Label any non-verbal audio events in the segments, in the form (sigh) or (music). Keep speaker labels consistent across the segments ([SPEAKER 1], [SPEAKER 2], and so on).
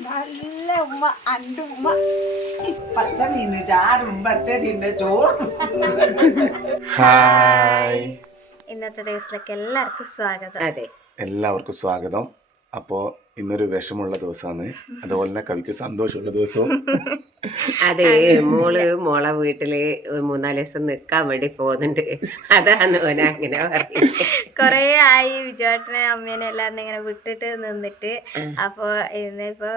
[SPEAKER 1] നല്ല ഉമ്മ അന്റെ ഉമ്മ. പച്ചമീന് ചാറും പച്ചരിന്റെ ചോറും.
[SPEAKER 2] ഹായ്.
[SPEAKER 3] ഇന്നത്തെ ദിവസത്തിലേക്ക് എല്ലാവർക്കും സ്വാഗതം.
[SPEAKER 4] അതെ.
[SPEAKER 2] എല്ലാവർക്കും സ്വാഗതം. അപ്പോൾ ഇന്നൊരു വിഷമുള്ള ദിവസമാണ്. അതുപോലെ തന്നെ കവിക്ക് സന്തോഷമുള്ള ദിവസവും.
[SPEAKER 4] അതെ മോൾ മോളെ വീട്ടിൽ മൂന്നാൽ ദിവസം നിക്കാൻ വേണ്ടി പോകുന്നുണ്ട്. അതാണ് ഓന അങ്ങനെ പറയുന്നത്
[SPEAKER 3] കൊറേ ആയി. വിജുവേട്ടനെ അമ്മേനെ എല്ലാരും ഇങ്ങനെ വിട്ടിട്ട് നിന്നിട്ട്. അപ്പൊ ഇന്നിപ്പോ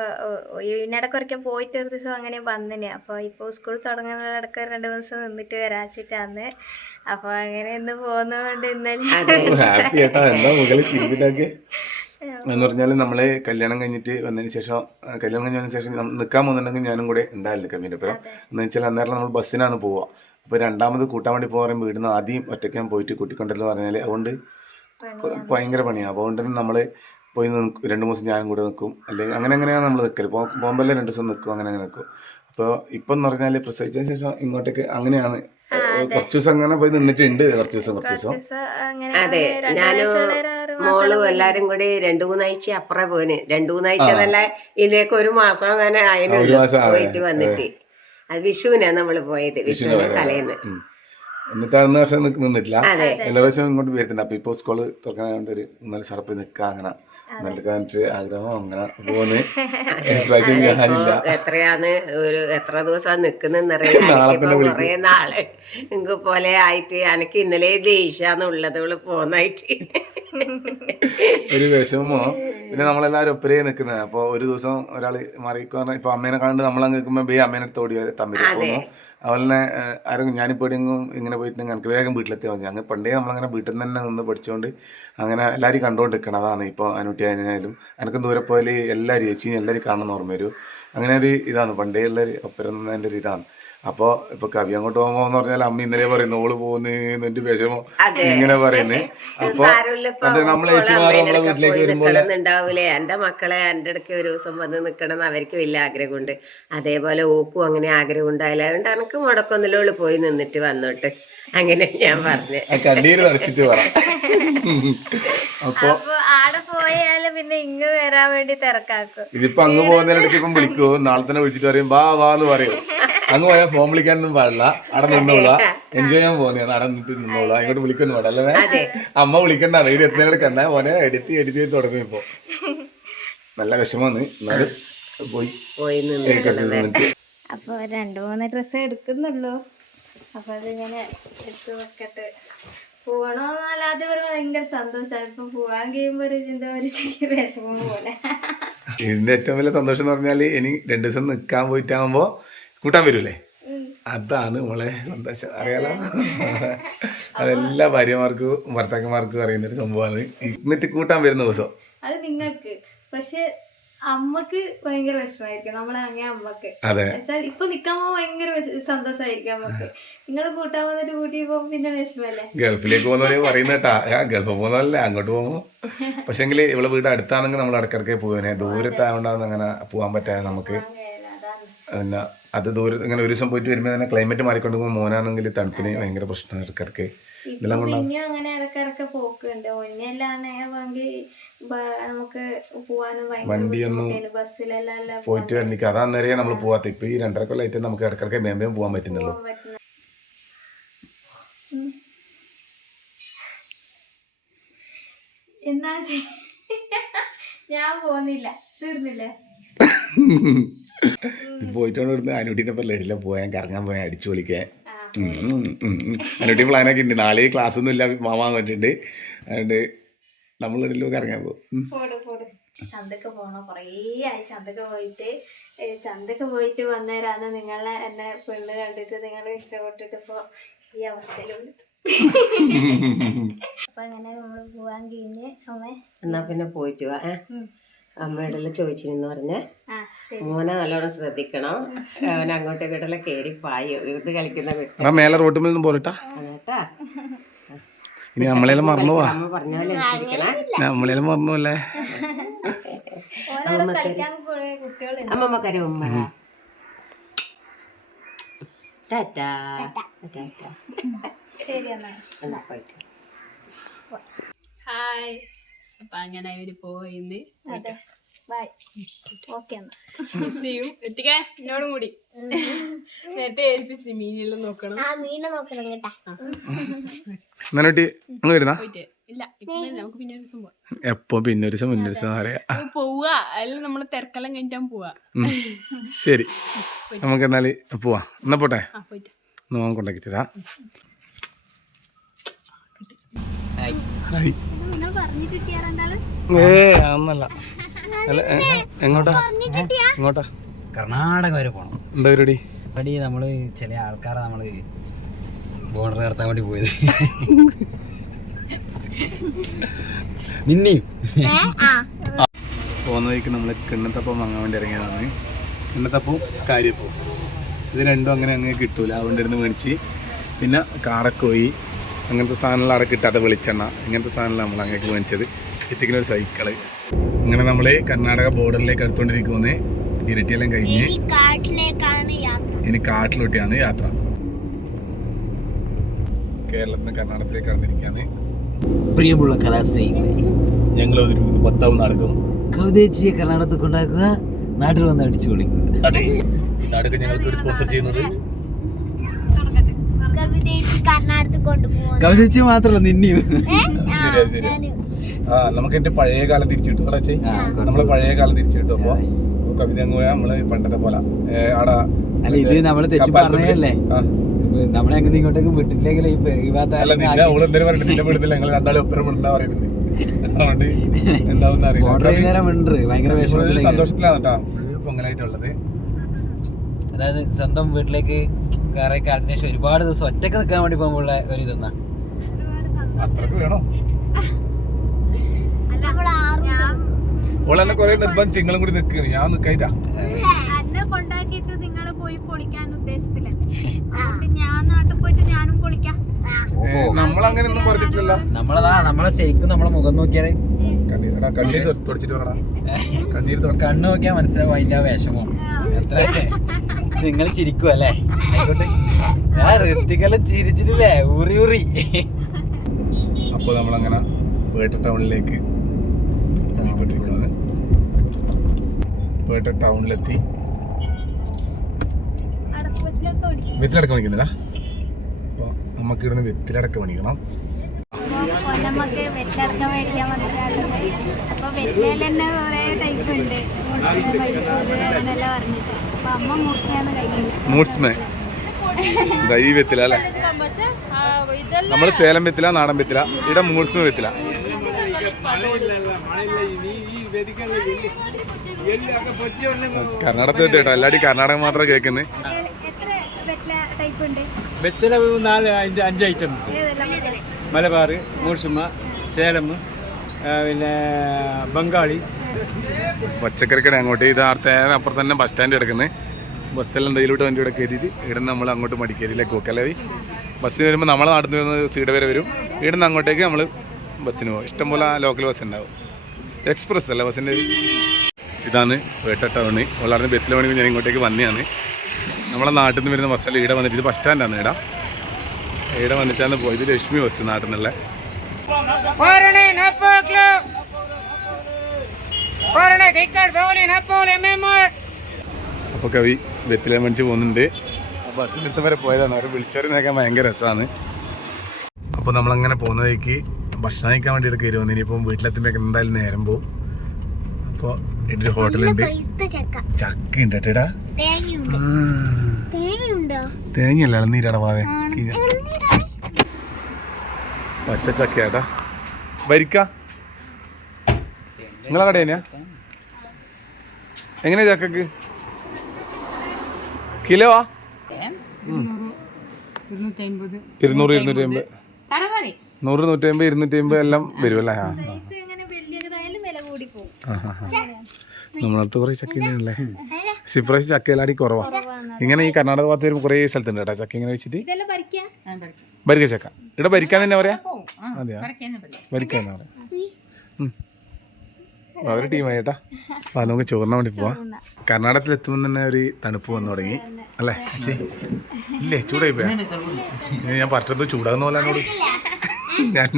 [SPEAKER 3] ഇതിനിടക്കൊരിക്കൽ പോയിട്ട് ഒരു ദിവസം അങ്ങനെ വന്നിന്. അപ്പൊ ഇപ്പൊ സ്കൂൾ തുടങ്ങുന്നിടക്ക് രണ്ടു ദിവസം നിന്നിട്ട് വരാച്ചിട്ടാന്ന് അപ്പൊ അങ്ങനെ ഇന്ന് പോകുന്നതുകൊണ്ട് ഇന്നലെ
[SPEAKER 2] എന്ന് പറഞ്ഞാൽ നമ്മളെ കല്യാണം കഴിഞ്ഞിട്ട് വന്നതിന് ശേഷം കല്യാണം കഴിഞ്ഞ് വന്നതിന് ശേഷം നിൽക്കാൻ പോകുന്നുണ്ടെങ്കിൽ ഞാനും കൂടെ ഉണ്ടായില്ല കമ്മീനപ്പുറം എന്ന് വെച്ചാൽ അന്നേരം നമ്മൾ ബസ്സിനാണ് പോവുക. അപ്പോൾ രണ്ടാമത് കൂട്ടാൻ വേണ്ടി പോകാൻ വീടിന്ന് ആദ്യം ഒറ്റയ്ക്ക് ഞാൻ പോയിട്ട് കൂട്ടിക്കൊണ്ടല്ലോ പറഞ്ഞാൽ അതുകൊണ്ട് ഭയങ്കര പണിയാണ് അതുകൊണ്ട് തന്നെ നമ്മൾ പോയി നിൽക്കും രണ്ട് മൂന്ന് ദിവസം ഞാനും കൂടെ നിൽക്കും അല്ലെങ്കിൽ അങ്ങനെ അങ്ങനെയാണ് നമ്മൾ നിൽക്കൽ പോകുമ്പോൾ രണ്ട് ദിവസം നിൽക്കും അങ്ങനെ അങ്ങനെ നിൽക്കും അപ്പോൾ ഇപ്പം എന്ന് പറഞ്ഞാൽ പ്രസവിച്ചതിന് ശേഷം ഇങ്ങോട്ടേക്ക് അങ്ങനെയാണ്. കുറച്ച് ദിവസം അങ്ങനെ പോയി നിന്നിട്ടുണ്ട്. കുറച്ച് ദിവസം കുറച്ച് ദിവസം.
[SPEAKER 3] അങ്ങനെ
[SPEAKER 4] അതെ. ഞാനും മോളും എല്ലാരും കൂടി രണ്ടു മൂന്നാഴ്ച അപ്പുറം പോന് രണ്ടു മൂന്നാഴ്ച നല്ല ഇതിലേക്ക് ഒരു മാസം അങ്ങനെ
[SPEAKER 2] ഒരു മാസം, അതെ,
[SPEAKER 4] പോയിട്ട് വന്നിട്ട്. അത് വിഷുവിനാ നമ്മൾ പോയത് വിഷുവിന് തലേന്ന്.
[SPEAKER 2] എന്നിട്ട് അടുത്ത വർഷം നിക്ക് നിന്നിട്ടില്ല എല്ലാ വർഷവും ഇങ്ങോട്ട് വരുന്നുണ്ട്. അപ്പൊ ഇപ്പൊ സ്കൂൾ തുറക്കാൻ ഒരു നല്ല സർപ്പ് നിൽക്കാം അങ്ങനെ. ആഗ്രഹം അങ്ങനെ പോന്ന്. ഇപ്രാവശ്യം ഞാനില്ല.
[SPEAKER 4] ഇപ്പൊ എത്രയാന്ന് ഒരു എത്ര ദിവസം നിക്കുന്നറിയാം (laughs) നാൾ പോലെ ആയിട്ട് എനിക്ക് ഇന്നലെ ദേഷ്യാന്ന് ഉള്ളത് ഇവൾ പോന്നായിട്ട്.
[SPEAKER 2] ഒരു വിഷമോ പിന്നെ നമ്മളെല്ലാവരും ഒപ്പരേ നിൽക്കുന്നത് അപ്പോൾ ഒരു ദിവസം ഒരാൾ മാറിക്കോ പറഞ്ഞാൽ ഇപ്പൊ അമ്മേനെ കണ്ട് നമ്മളങ്ങ് നിൽക്കുമ്പോൾ ബേ അമ്മേനെ അടുത്ത് ഓടി തമ്മിൽ പോകുന്നു അതുപോലെ തന്നെ ആരും ഞാനിപ്പോൾ എവിടെയെങ്കിലും ഇങ്ങനെ പോയിട്ടുണ്ടെങ്കിൽ എനിക്ക് വേഗം വീട്ടിലെത്തിയാൽ മതി. അങ്ങനെ പണ്ടേ നമ്മളങ്ങനെ വീട്ടിൽ നിന്ന് തന്നെ നിന്ന് പഠിച്ചുകൊണ്ട് അങ്ങനെ എല്ലാവരും കണ്ടുകൊണ്ട് നിൽക്കണം അതാണ് ഇപ്പോൾ അനുട്ടി ആയാലും എനിക്ക് ദൂരെ പോയാൽ എല്ലാവരും ചേച്ചി എല്ലാവരും കാണുന്ന ഓർമ്മ വരും അങ്ങനെ ഒരു ഇതാണ്. പണ്ടേ ഉള്ളൊരു ഒപ്പരം നിന്നതിന്റെ ഒരു ഇതാണ് അപ്പോൾ ഇപ്പൊ കവി അങ്ങോട്ട് പോകുമ്പോ എന്ന് പറഞ്ഞാൽ അമ്മ ഇന്നലെ പറയുന്നു ഓൾ പോകുന്നു എന്റെ വിഷമം ഇങ്ങനെ പറയുന്നത് അപ്പൊ അത് നമ്മളെ ചേച്ചിമാർ നമ്മളെ വീട്ടിലേക്ക്
[SPEAKER 4] വരുമ്പോണ്ടാവൂലേ എന്റെ മക്കളെ എന്റെ ഇടയ്ക്ക് ഒരു ദിവസം വന്ന് നിക്കണം എന്ന് അവർക്ക് വലിയ ആഗ്രഹമുണ്ട്. അതേപോലെ ഓക്കും അങ്ങനെ ആഗ്രഹം ഉണ്ടായില്ല അതുകൊണ്ട് എനിക്ക് മുടക്കൊന്നിലോൾ പോയി നിന്നിട്ട് വന്നോട്ട്. അങ്ങനെ ഞാൻ
[SPEAKER 2] പറഞ്ഞു. കണ്ണീര് നടിച്ചിട്ട് പറ. (laughs) അപ്പൊ
[SPEAKER 3] അപ്പൊ ആടെ പോയാൽ പിന്നെ ഇങ്ങ് വരാൻ വേണ്ടി തിരക്കാക്കും.
[SPEAKER 2] ഇതിപ്പോ അങ്ങ് പോകുന്നതിനിടയ്ക്ക് ഇപ്പം വിളിക്കൂ. നാളെ തന്നെ വിളിച്ചിട്ട് പറയും വാ വാ എന്ന് പറയും. അങ്ങ് പോയാൽ ഫോൺ വിളിക്കാനൊന്നും പാടില്ല. അവിടെ നിന്നോളാം. എൻജോയ് ചെയ്യാൻ പോകുന്നതാണ് അവിടെ നിന്നിട്ട് നിന്നോളാം. ഇങ്ങോട്ട് വിളിക്കൊന്നും പാടില്ല അല്ലേ? അമ്മ വിളിക്കണ്ട. റേഡിയോ എത്തുന്നതിനിടയ്ക്ക് എന്നാ മോനെ എടുത്തി എടുത്തി തുടങ്ങും ഇപ്പൊ. നല്ല വിഷമാണ് എന്നാലും പോയി.
[SPEAKER 3] അപ്പൊ രണ്ടു മൂന്ന് ഡ്രസ്സ് എടുക്കുന്നുള്ളൂ. അപ്പൊ അതിങ്ങനെ എടുത്ത് വെക്കട്ടെ. ആദ്യം പറയുമ്പോ ഭയങ്കര സന്തോഷമാണ് ഇപ്പൊ പോവാൻ കഴിയുമ്പോ ഒരു എന്താ ഒരു ചെറിയ വിഷമം പോലെ.
[SPEAKER 2] ഇതിന്റെ ഏറ്റവും വലിയ സന്തോഷം എന്ന് പറഞ്ഞാൽ ഇനി രണ്ടു ദിവസം നിക്കാൻ പോയിട്ടാകുമ്പോ കൂട്ടാൻ വരൂലേ? അതാണ് മോളെ സന്തോഷം. അറിയാലോ? (laughs) അതെല്ലാ ഭാര്യമാർക്കും ഭർത്താക്കന്മാർക്കും അറിയുന്ന ഒരു സംഭവമാണ്. എന്നിട്ട് കൂട്ടാൻ വരുന്ന ദിവസം.
[SPEAKER 3] അത് നിങ്ങൾക്ക്. പക്ഷെ അമ്മയ്ക്ക് ഭയങ്കര വിഷമായിരിക്കും നമ്മളെ അങ്ങനെ അമ്മയ്ക്ക്. ഇപ്പൊ നിക്കാൻ പോകുമ്പോ ഭയങ്കര സന്തോഷമായിരിക്കും അമ്മയ്ക്ക്. നിങ്ങൾ കൂട്ടാൻ വന്നിട്ട് കൂട്ടി പോകും പിന്നെ വിഷമല്ലേ?
[SPEAKER 2] ഗൾഫിലേക്ക് പോകുന്നവരെ പറയുന്ന കേട്ടാ ഞാൻ ഗൾഫ് പോകുന്നതല്ലേ അങ്ങോട്ട് പോകുമ്പോ പക്ഷെങ്കിൽ ഇവിടെ വീട് അടുത്താണെങ്കിൽ നമ്മൾ ഇടക്കിടക്കേ പോകുന്നേ ദൂരത്തായോണ്ടാന്ന് അങ്ങനെ പോകാൻ പറ്റാതെ നമുക്ക്. പിന്നെ അത് ദൂരം ഇങ്ങനെ ഒരു ദിവസം പോയിട്ട് വരുമ്പോൾ തന്നെ ക്ലൈമറ്റ് മാറിക്കൊണ്ട് പോകുമ്പോൾ മോനാണെങ്കിൽ തണുപ്പിന് ഭയങ്കര പ്രശ്നം ഇടക്കിടക്ക്
[SPEAKER 3] പിന്നെയും അങ്ങനെ ഇടക്കിടക്ക് പോക്കുണ്ട്. ഒന്നല്ലാണെങ്കിൽ നമുക്ക് പോവാനും
[SPEAKER 2] വണ്ടിയൊന്നും.
[SPEAKER 3] ബസ്സിലെല്ലാം
[SPEAKER 2] പോയിട്ട് എനിക്ക് അതാ നേരെ നമ്മൾ പോവാത്ത. ഇപ്പൊ ഈ രണ്ടര കൊല്ലായിട്ട് നമുക്ക് ഇടക്കിടക്ക് മേമ്പേം പോവാൻ പറ്റുന്നുള്ളൂ.
[SPEAKER 3] എന്നാ ഞാൻ പോന്നില്ല. തീർന്നില്ലേ?
[SPEAKER 2] പോയിട്ടാണ് ഇവിടുന്ന് ഒപ്പം ലഡില പോയാൻ കറങ്ങാൻ പോയാൽ അടിച്ചു പൊളിക്കാൻ. അനുട്ടി പ്ലാനൊക്കെ ഉണ്ട്. നാളെ ക്ലാസ് ഒന്നും ഇല്ല മാമാ വന്നിട്ടുണ്ട്. അതുകൊണ്ട് നമ്മൾ ലഡിലോ കറങ്ങാൻ പോകും.
[SPEAKER 3] ചന്തക്ക് പോണോ. കുറേ ആയി ചന്തക്ക് പോയിട്ട്. ചന്തക്ക് പോയിട്ട് വന്നേരാന്ന് നിങ്ങളെ എന്നെ പെണ്ണ് കണ്ടിട്ട് നിങ്ങൾ ഇഷ്ടപ്പെട്ടിട്ട് ഇപ്പൊ ഈ അവസ്ഥയിലുണ്ട് അപ്പൊ അങ്ങനെ നമ്മൾ പോവാൻ കഴിഞ്ഞ് അമ്മ.
[SPEAKER 4] എന്നാ പിന്നെ പോയിട്ട് വാ? അമ്മയുടെ ചോദിച്ചിരുന്നു പറഞ്ഞേ.
[SPEAKER 3] ആ.
[SPEAKER 4] മോനെ നല്ലോണം ശ്രദ്ധിക്കണം. അവൻ അങ്ങോട്ടും ഇങ്ങോട്ടെല്ലാം കയറി പായോ. ഇത് കളിക്കുന്ന
[SPEAKER 2] മേലെ റോട്ടിൽ നിന്ന് പോരട്ടാ. ഇനി നമ്മളെല്ലാം മറന്നു പോവാ നമ്മളെല്ലാം മറന്നു അല്ലേ
[SPEAKER 3] ഓരോടെ കളിക്കാൻ കുറെ കുട്ടികളുണ്ട്.
[SPEAKER 4] അമ്മമ്മക്കര ഉമ്മ. ടാറ്റാ.
[SPEAKER 3] ഹായ്.
[SPEAKER 5] അപ്പൊ അങ്ങനെ അവർ പോയിന്ന്.
[SPEAKER 3] ബൈ ഓക്കെ എന്നാ.
[SPEAKER 5] മിസ് ചെയ്യും എത്തിക്കാൻ എന്നോടും കൂടി. നേരത്തെ ഏൽപ്പിച്ചിട്ട് മീനെല്ലാം നോക്കണം.
[SPEAKER 3] ആ മീനെ നോക്കണം കേട്ടാ.
[SPEAKER 2] എന്നാട്ടി അങ്ങ് വരുന്ന?
[SPEAKER 5] പോയിട്ട്. ഇല്ല ഇപ്പൊ നമുക്ക് പിന്നെ ഒരു ദിവസം പോവാം.
[SPEAKER 2] എപ്പോ പിന്നെ ഒരു ദിവസം മുന്നേ ദിവസം അറിയാം
[SPEAKER 5] അപ്പൊ പോവാ അതിൽ നമ്മൾ തിരക്കെല്ലാം കഴിഞ്ഞാൽ പോവാ
[SPEAKER 2] ശരി. നമുക്ക് എന്നാൽ പോവാ. എന്നാ പോട്ടെ?
[SPEAKER 5] ആ പോയിട്ട്.
[SPEAKER 2] എന്നാ മോൻ കൊണ്ടാക്കി തരാം ഏ അന്നല്ല എങ്ങോട്ടാ? എങ്ങോട്ടാ?
[SPEAKER 6] കർണാടക വരെ പോകണം
[SPEAKER 2] എന്താ പരിപാടി?
[SPEAKER 6] പരിപാടി നമ്മൾ ചില ആൾക്കാരെ നമ്മൾ ബോർഡർ കടത്താൻ വേണ്ടി പോയത്. നിന്നെയും.
[SPEAKER 2] പോകുന്ന വഴിക്ക് നമ്മൾ കിണ്ണത്തപ്പം വാങ്ങാൻ വേണ്ടി ഇറങ്ങിയതാണ്. കിണ്ണത്തപ്പവും കാര്യപ്പവും. ഇത് രണ്ടും അങ്ങനെ അങ്ങനെ കിട്ടൂല. അതുകൊണ്ട് ഇരുന്ന് മേടിച്ച്. പിന്നെ കാടക്കോയി അങ്ങനത്തെ സാധനങ്ങൾ അവിടെ കിട്ടാത്ത വെളിച്ചെണ്ണ ഇങ്ങനത്തെ സാധനങ്ങൾ നമ്മൾ അങ്ങേക്ക് മേടിച്ചത്. എത്തിക്കുന്ന ഒരു സൈക്കിൾ അങ്ങനെ നമ്മൾ കർണാടക ബോർഡറിലേക്ക് അടുത്തുകൊണ്ടിരിക്കുന്നത് ഇരട്ടിയെല്ലാം കഴിഞ്ഞ്
[SPEAKER 3] കാട്ടിലേക്കാണ് യാത്ര.
[SPEAKER 2] ഇനി കാട്ടിലോട്ടിയാണ് യാത്ര. കേരളത്തിൽ നിന്ന് കർണാടകത്തിലേക്ക് കടന്നിരിക്കുകയാണ്
[SPEAKER 6] പ്രിയമുള്ള കലാസ്നേഹികളെ
[SPEAKER 2] ഞങ്ങൾ അവതരിപ്പിക്കുന്നു പത്താം നാടകം.
[SPEAKER 6] കവിതേച്ചിയെ കർണാടകത്തിൽ കൊണ്ടാക്കുക നാട്ടിൽ വന്ന് അടിച്ചു പൊളിക്കുക.
[SPEAKER 2] അതെ. ഈ നാടകം ഞങ്ങൾക്ക് സ്പോൺസർ ചെയ്യുന്നത്?
[SPEAKER 6] കവിതേച്ചി മാത്രല്ല നിന്നെയും.
[SPEAKER 2] ശരി ശരിയാ ആ നമുക്ക് എന്റെ പഴയ കാലം തിരിച്ചു കിട്ടും. നമ്മൾ പഴയ കാലം തിരിച്ചു കിട്ടും. അപ്പൊ കവിത അങ്ങ് പോയാൽ നമ്മൾ പണ്ടത്തെ പോലെ ആടാ ആടെ
[SPEAKER 6] അല്ല ഇത് നമ്മൾ തെറ്റി അങ്ങനെ ഇങ്ങോട്ടേക്ക് വിട്ടിട്ടില്ലെങ്കിൽ
[SPEAKER 2] അല്ല നിന്നെ അവൾ പറഞ്ഞിട്ട് നിന്നെ വിടുന്നില്ല ഞങ്ങൾ രണ്ടാളും ഒപ്പരം വിടുന്ന പറയുന്നുണ്ട്. അതുകൊണ്ട് എന്താവുന്ന
[SPEAKER 6] ഓർഡർ
[SPEAKER 2] അറിയില്ല
[SPEAKER 6] ചെയ്യുന്നേരം ഉണ്ട് ഭയങ്കര
[SPEAKER 2] സന്തോഷത്തിലാണ് കേട്ടോ. ഫുൾ പൊങ്ങലായിട്ടുള്ളത്.
[SPEAKER 6] അതായത് സ്വന്തം വീട്ടിലേക്ക് കയറി അതിനുശേഷം ശേഷം ഒരുപാട് ദിവസം ഒറ്റയ്ക്ക് നിൽക്കാൻ വേണ്ടി പോകുമ്പോഴുള്ള ഒരു ഇതെന്നാ?
[SPEAKER 2] അത്രയ്ക്ക് വേണോ
[SPEAKER 3] ഞാൻ
[SPEAKER 2] ഓളെന്നെ കൊറേ നിർബന്ധിച്ച് നിങ്ങളും കൂടി നിൽക്കുന്നു ഞാൻ നിക്കായിട്ടാ.
[SPEAKER 3] എന്നെ കൊണ്ടാക്കിയിട്ട് നിങ്ങൾ പോയി പൊളിക്കാൻ ഉദ്ദേശത്തിലല്ലേ ഞാൻ നാട്ടിൽ പോയിട്ട് ഞാനും പൊളിക്കാം.
[SPEAKER 2] നമ്മളങ്ങനെ ഒന്നും പറഞ്ഞിട്ടില്ല
[SPEAKER 6] നമ്മളതാ നമ്മളെ ശരിക്കും നമ്മളെ മുഖം നോക്കിയാലേ.
[SPEAKER 2] കണ്ണീർ എടാ, കണ്ണീര് തുടച്ചിട്ട് പറടാ. കണ്ണീര്
[SPEAKER 6] കണ്ണു നോക്കിയാൽ മനസ്സിലാവും അതിന്റെ വിഷമം. എത്ര നിങ്ങൾ ചിരിക്കും അല്ലേ? ആയിക്കോട്ടെ. ഞാൻ ഋത്തിക്കെല്ലാം ചിരിച്ചിട്ടില്ലേ? ഉറി ഉറി
[SPEAKER 2] അപ്പോൾ നമ്മളങ്ങനെ പേട്ട ടൗണിലേക്ക് പേട്ട ടൗണിലെത്തി. വെത്തിലടക്കം പണിക്കുന്നില്ല. അപ്പോൾ നമുക്ക് ഇവിടുന്ന് വെത്തിലടക്കം പണിക്കണം.
[SPEAKER 3] നമുക്ക് വെറ്റിലടക്കം മേടിക്കാൻ വന്നിട്ടുള്ളത് അപ്പൊ വെറ്റിലയിൽ തന്നെ കുറെ ടൈപ്പ് ഉണ്ട്. പറഞ്ഞിട്ട്. അപ്പൊ അമ്മ മൂർച്ചനാന്ന് കഴിക്കുന്നത്
[SPEAKER 2] മൂഡ്സ്മേ ഇതാ ഈ വെത്തില അല്ലേ നമ്മൾ സേലം വെത്തില നാടൻ വെത്തില ഇവിടെ മൂഡ്സ്മേ വെത്തില കർണാടകത്തിൽ എല്ലാടി കർണാടക മാത്രമേ കേൾക്കുന്നത്
[SPEAKER 3] വെറ്റില
[SPEAKER 7] നാല് അഞ്ച് അഞ്ച് ഐറ്റം മലബാർ മൂർസുമ ചേലം പിന്നെ ബംഗാളി.
[SPEAKER 2] പച്ചക്കറിക്കട അങ്ങോട്ട് ഇത് ആർത്തേ അപ്പുറത്ത് തന്നെ ബസ് സ്റ്റാൻഡ് കിടക്കുന്നത് ബസ്സെല്ലാം എന്തെങ്കിലും വണ്ടി ഇവിടെ കയറ്റിയിട്ട് ഇവിടെ നിന്ന് നമ്മൾ അങ്ങോട്ട് മടിക്കേരിയിലേക്ക് പോക്കല്ലേ ബസ്സിന് വരുമ്പോൾ നമ്മളെ നാട്ടിൽ നിന്ന് വരുന്നത് സീഡ് വരെ വരും. ഇവിടെ നിന്ന് അങ്ങോട്ടേക്ക് നമ്മൾ ബസ്സിന് പോകും ഇഷ്ടംപോലെ ലോക്കൽ ബസ് ഉണ്ടാവും. എക്സ്പ്രസ് അല്ല ബസ്സിന്റെ ഇതാണ് വേട്ട ടൗണ് വളരെ ബെത്തിൽ മണിക്ക് ഞാൻ ഇങ്ങോട്ടേക്ക് വന്നതാണ്. നമ്മളെ നാട്ടിൽ നിന്ന് വരുന്ന ബസ്സല്ല ഇവിടെ വന്നിട്ട് ഇത് ബസ് സ്റ്റാൻഡാണ് ഇവിടെ ഇവിടെ വന്നിട്ടാണ് പോയത്. ലക്ഷ്മി ബസ് നാട്ടിൽ നിന്നുള്ള. അപ്പോൾ കവി ബെത്തിലെ മണിച്ച് പോകുന്നുണ്ട്. ബസ്സിനടുത്ത് വരെ പോയതാണ്. അവർ വിളിച്ചവരെ നോക്കാൻ ഭയങ്കര രസമാണ്. അപ്പോൾ നമ്മളങ്ങനെ പോകുന്നതേക്ക് ഭക്ഷണം കഴിക്കാൻ വേണ്ടിയിട്ട് കയറി വന്നു ഇനിയിപ്പം വീട്ടിലെത്തുമ്പോൾ എന്തായാലും നേരം പോകും അപ്പോൾ ഒരു ഹോട്ടലുണ്ട്. ചക്ക. ഉണ്ട് കേട്ടാ
[SPEAKER 3] തേങ്ങയുണ്ട്. തേങ്ങയുണ്ടോ?
[SPEAKER 2] തേങ്ങയല്ല ഇളനീരാടാ പാവേ പച്ച ചക്ക ചേട്ടാ വരിക്ക. നിങ്ങളെ കട തന്നെയാ? എങ്ങനെയാ ചക്കക്ക്? കിലോ ആ? ഇരുന്നൂറ്. ഇരുന്നൂറ്റി അമ്പത് നൂറ് നൂറ്റി അമ്പത് ഇരുന്നൂറ്റി അമ്പത് എല്ലാം വരും അല്ലേ? ആ. നമ്മളടുത്ത് കുറേ ചക്ക ഇങ്ങനെയല്ലേ സിപ്രൈസ് ചക്കയിലാടി കുറവാ. ഇങ്ങനെ ഈ കർണാടക ഭാഗത്ത് വരുമ്പോൾ കുറേ സ്ഥലത്തുണ്ട് കേട്ടോ ചക്ക ഇങ്ങനെ വെച്ചിട്ട്. ഭരിക്ക ചക്ക. ഇവിടെ ഭരിക്കാൻ തന്നെ പറയാ? അതെയാ? ഭരിക്കാൻ തന്നെ പറയാം. അവർ ടീമായി കേട്ടാ. അപ്പൊ അത് നമുക്ക് ചോറിനാൻ വേണ്ടി പോവാം. കർണാടകത്തിൽ എത്തുമ്പോൾ തന്നെ ഒരു തണുപ്പ് വന്നു തുടങ്ങി. അല്ലേ? ഇല്ലേ? ചൂടായി പോയാ? ഞാൻ പറ്റത്ത് ചൂടാകുന്ന പോലെ എന്നോട് ഞാൻ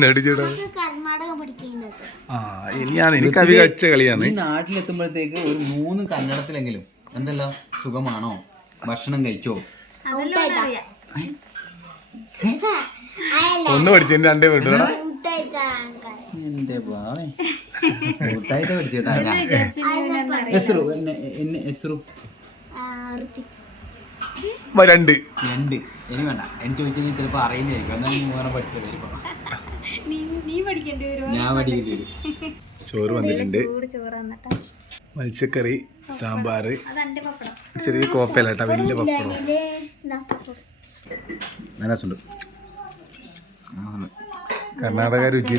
[SPEAKER 2] ആ ഇനിയാണ് എനിക്ക് കവി കഴിച്ച കളിയാണ്.
[SPEAKER 6] ഈ നാട്ടിലെത്തുമ്പോഴത്തേക്ക് ഒരു മൂന്ന് കന്നഡത്തിലെങ്കിലും എന്തല്ല സുഖമാണോ? ഭക്ഷണം കഴിച്ചോ?
[SPEAKER 2] ഒന്ന് പഠിച്ചു രണ്ടേ വിട്ടു.
[SPEAKER 6] എന്റെ ഭാവേ കൂട്ടായിട്ട് പഠിച്ചേട്ടാ എസ്റു എന്നെ എന്നെ എസ്രു.
[SPEAKER 2] രണ്ട്.
[SPEAKER 6] രണ്ട്. ഇനി വേണ്ട. എനിക്ക് ചോദിച്ചത് അറിയുന്നതായിരിക്കും എന്നാൽ പഠിച്ചോളൂ ഞാൻ പഠിക്കേണ്ടി വരും.
[SPEAKER 2] ചോറ് വന്നിട്ടുണ്ട്. മത്സ്യക്കറി സാമ്പാർ ചെറിയ കോപ്പയല്ല കേട്ടോ വലിയ പപ്പടം.
[SPEAKER 6] നല്ല രസമുണ്ട്.
[SPEAKER 2] കർണാടക രുചി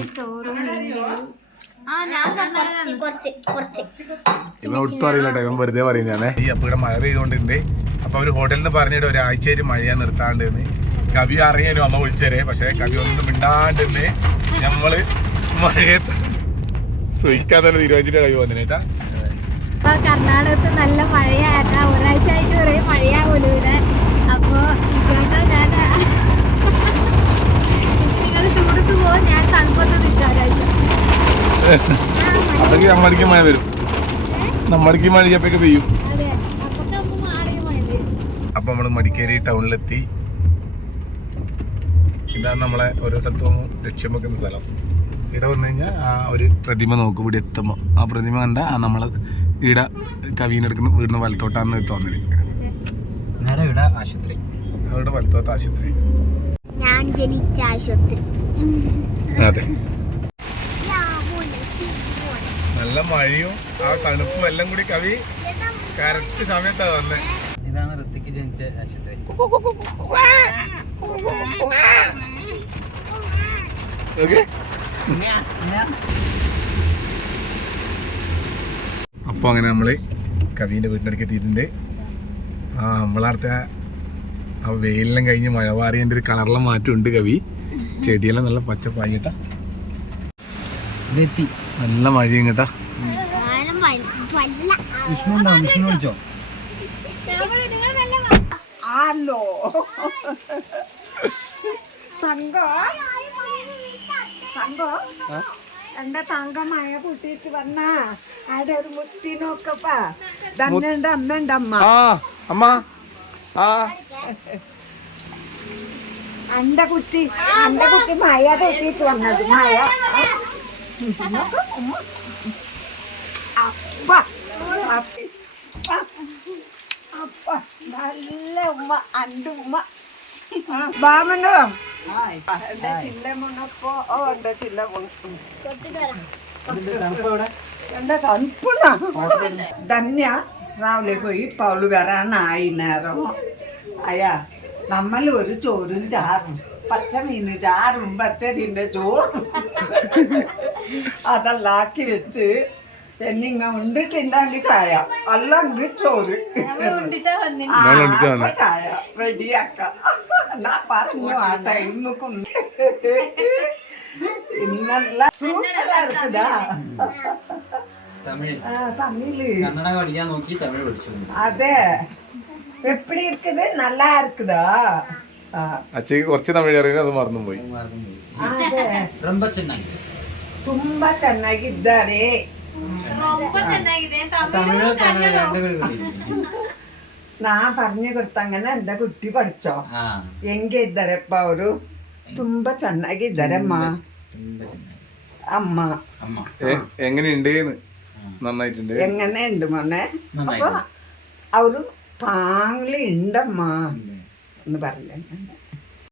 [SPEAKER 2] ഇവൻ ഒട്ടും അറിയില്ല കേട്ടോ ഇവൻ വെറുതെ പറയുന്നതാണേ. ഈ അപ്പം ഇവിടെ മഴ പെയ്തുകൊണ്ടിട്ടുണ്ട്. അപ്പൊ അവർ ഹോട്ടലിൽ നിന്ന് പറഞ്ഞിട്ട് ഒരാഴ്ചയിൽ മഴയാ നിർത്താണ്ടെന്ന് കവി അറിയാനും? അമ്മ വിളിച്ചേരെ. പക്ഷെ കവി ഒന്നും മിണ്ടാണ്ട് നമ്മൾ മഴയത്ത് സുഖിക്കാൻ തന്നെ തീരുമാനിച്ചിട്ട് കവി വന്നിട്ടാ
[SPEAKER 3] ഇപ്പൊ കർണാടകത്ത് നല്ല മഴയായിട്ട് ഒരാഴ്ച ആയിട്ട് ഒരേ മഴയാവൂലോ ഇവിടെ. അപ്പൊ ഞാൻ നിങ്ങൾ ചൂടത്ത് പോകും ഞാൻ തണുപ്പത്ത് നിൽക്കാം ഒരാഴ്ച.
[SPEAKER 2] അതൊക്കെ നമ്മടിക്ക് മഴ വരും. മഴ ചിലപ്പോഴൊക്കെ പെയ്യും
[SPEAKER 3] അതെ അപ്പൊ അമ്മ മാറിയും വേണ്ടി
[SPEAKER 2] അപ്പൊ നമ്മൾ മടിക്കേരി ടൗണിലെത്തി. ഇതാണ് നമ്മളെ ഓരോ സ്ഥലത്തും ലക്ഷ്യം വെക്കുന്ന സ്ഥലം. ഇവിടെ വന്നു കഴിഞ്ഞാൽ ആ ഒരു പ്രതിമ നോക്കും. ഇവിടെ എത്തുമ്പോൾ ആ പ്രതിമ കണ്ട ആ നമ്മൾ ഇവിടെ കവീനെടുക്കുന്ന വീടിന് വലത്തോട്ടാന്ന്
[SPEAKER 6] തോന്നൽ. ആശുപത്രി.
[SPEAKER 2] അവരുടെ വലത്തോട്ട് ആശുപത്രി.
[SPEAKER 8] ഞാൻ ജനിച്ച ആശുപത്രി.
[SPEAKER 2] അതെ. നല്ല മഴയും ആ തണുപ്പും എല്ലാം കൂടി കവി കറക്റ്റ് സമയത്താണ് വന്നത്
[SPEAKER 6] ഇതാണ് ജനിച്ച ആശുപത്രി.
[SPEAKER 2] അപ്പോൾ അങ്ങനെ നമ്മൾ കവിന്റെ വീട്ടിനടുക്ക് എത്തിയിട്ടുണ്ട്. ആ നമ്മളടുത്ത ആ വെയിലെല്ലാം കഴിഞ്ഞ് മഴ പാറിയതിന്റെ ഒരു കളറിലെ മാറ്റമുണ്ട് കവി. ചെടിയെല്ലാം നല്ല പച്ചപ്പായിട്ടാ
[SPEAKER 6] കേട്ടാ
[SPEAKER 2] നല്ല മഴയും കേട്ടാ.
[SPEAKER 6] വിഷ്ണു വിഷ്ണു വിളിച്ചോ?
[SPEAKER 1] ഹലോ തങ്കോ തങ്കോ എന്റെ തങ്കമായ കൂട്ടിയിട്ട് വന്ന. അവിടെ ഒരു മുത്തി നോക്കപ്പാ. തന്നെ അമ്മ അമ്മ.
[SPEAKER 2] ആ അമ്മ. ആ.
[SPEAKER 1] എന്റെ കുട്ടി എന്റെ കുട്ടി മായ കൂട്ടിയിട്ട് വന്നത്. മായ. (laughs) അപ്പ അപ്പ. നല്ല ഉമ്മ അന്റെ ഉമ്മ. ബാമനോ എന്റെ ചില്ല മുണപ്പോ ഓ എന്റെ ചില്ല എന്റെ തണുപ്പുണ്ണ ധന്യ രാവിലെ പോയി പൗൾ വരാനായി നേരം. അയ്യാ നമ്മൾ ഒരു ചോറും ചാറും പച്ച മീന് ചാറും പച്ചരിന്റെ ചോറും. (laughs) അതെല്ലാം ആക്കി വെച്ച് എന്നിങ്ങ ഉണ്ടിട്ടുണ്ടെങ്കിൽ ചായ അല്ലെങ്കിൽ ചോറ്
[SPEAKER 3] കൊണ്ടിട്ടാ വന്നിട്ട്
[SPEAKER 1] ആ,
[SPEAKER 2] ഞാൻ കണ്ടിട്ട്
[SPEAKER 1] അപ്പൊ ചായ റെഡിയാക്കാം എന്നാ പറഞ്ഞു ആ ടൈം കൊണ്ട് ഇന്നല്ല സൂപ്പറാ இருக்குதா
[SPEAKER 6] തമിഴ്
[SPEAKER 1] ആ, തമിഴ്
[SPEAKER 6] കന്നഡ പഠിക്കാൻ നോക്കി തമിഴ് പഠിച്ചു
[SPEAKER 1] അതെ எப்படி இருக்குது நல்லா இருக்குதா ആ,
[SPEAKER 2] അച്ഛക്ക് കുറച്ച് തമിഴ് അറിയുന്നത് അത് മറന്നുപോയി
[SPEAKER 1] അതെ
[SPEAKER 6] ரொம்ப ചെന്നൈ
[SPEAKER 1] ತುಂಬಾ ಚೆನ್ನಾಗಿದ್ದಾರೆ നാ പറഞ്ഞു കൊടുത്ത അങ്ങനെ എന്റെ കുട്ടി പഠിച്ചോ? എങ്കി ಇದ್ದಾರೆಪ್ಪ ഒരു തുമ്പ ಚೆನ್ನಾಗಿದ್ದಾರೆ
[SPEAKER 6] ഇതരമ്മ
[SPEAKER 1] അമ്മ.
[SPEAKER 2] എങ്ങനെയുണ്ട്? നന്നായിട്ടുണ്ട്?
[SPEAKER 1] എങ്ങനെയുണ്ട് മോനെ? അപ്പൊ അവർ പാങ്ങിലുണ്ടമ്മ. എന്ന് പറഞ്ഞു